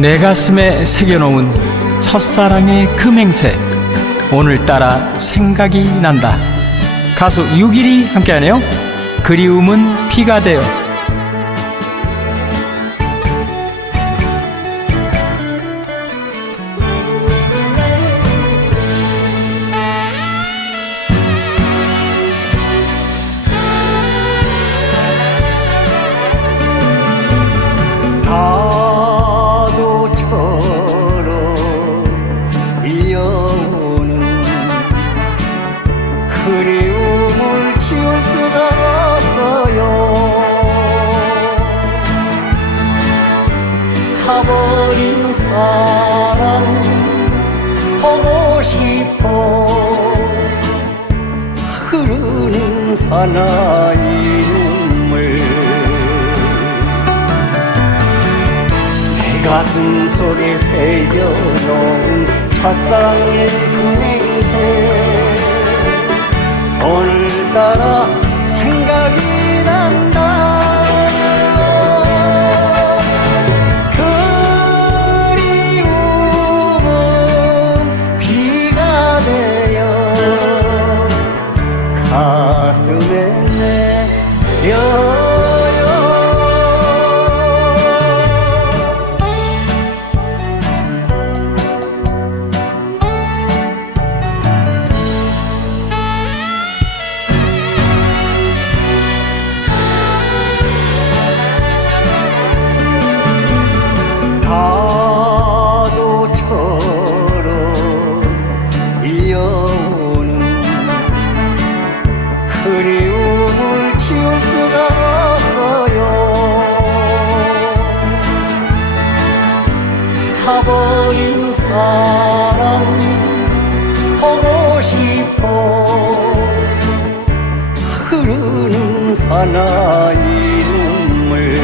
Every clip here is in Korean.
내 가슴에 새겨놓은 첫사랑의 그 맹세. 오늘따라 생각이 난다. 가수 유길이 함께하네요. 그리움은 피가 되어 지울 수가 없어요. 가버린 사랑 보고 싶어. 흐르는 사나이 눈물. 내 가슴 속에 새겨놓은 첫사랑의 그 맹세 오늘 가버린 사랑 보고 싶어. 흐르는 사나이 눈물.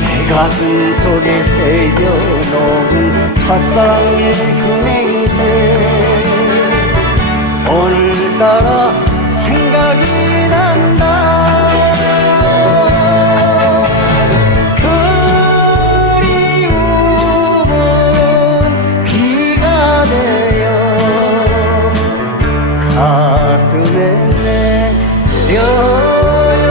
내 가슴 속에 새겨놓은 첫사랑의 그맹 내려요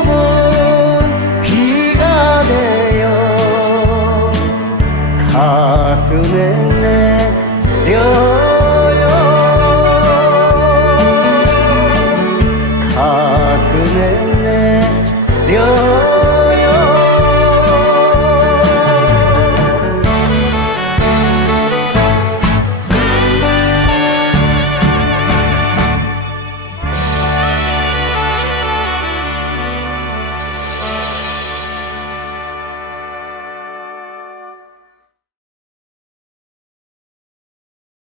그리움은 비가 되어 가슴에 내려